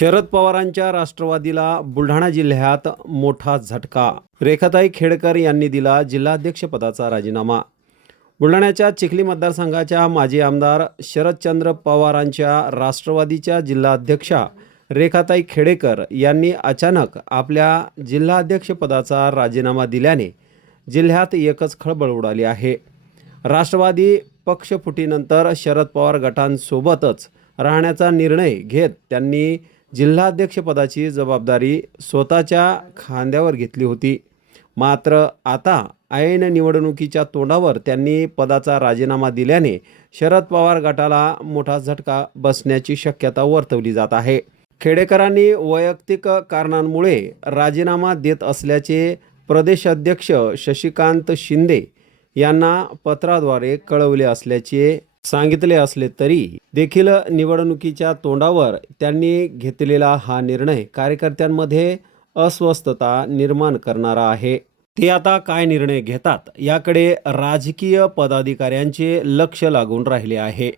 शरद पवारांच्या राष्ट्रवादीला बुलढाणा जिल्ह्यात मोठा झटका. रेखाताई खेडकर यांनी दिला जिल्हाध्यक्षपदाचा राजीनामा. बुलढाण्याच्या चिखली मतदारसंघाच्या माजी आमदार शरदचंद्र पवारांच्या राष्ट्रवादीच्या जिल्हाध्यक्षा रेखाताई खेडेकर यांनी अचानक आपल्या जिल्हाध्यक्षपदाचा राजीनामा दिल्याने जिल्ह्यात एकच खळबळ उडाली आहे. राष्ट्रवादी पक्षफुटीनंतर शरद पवार गटांसोबतच राहण्याचा निर्णय घेत त्यांनी जिल्हाध्यक्षपदाची जबाबदारी स्वतःच्या खांद्यावर घेतली होती. मात्र आता ऐन निवडणुकीच्या तोंडावर त्यांनी पदाचा राजीनामा दिल्याने शरद पवार गटाला मोठा झटका बसण्याची शक्यता वर्तवली जात आहे. खेडेकरांनी वैयक्तिक कारणांमुळे राजीनामा देत असल्याचे प्रदेशाध्यक्ष शशिकांत शिंदे यांना पत्राद्वारे कळवले असल्याचे सांगितले असले तरी देखील निवडणुकीच्या तोंडावर त्यांनी घेतलेला हा निर्णय कार्यकर्त्यांमध्ये अस्वस्थता निर्माण करणारा आहे. ते आता काय निर्णय घेतात याकडे राजकीय पदाधिकाऱ्यांचे लक्ष लागून राहिले आहे.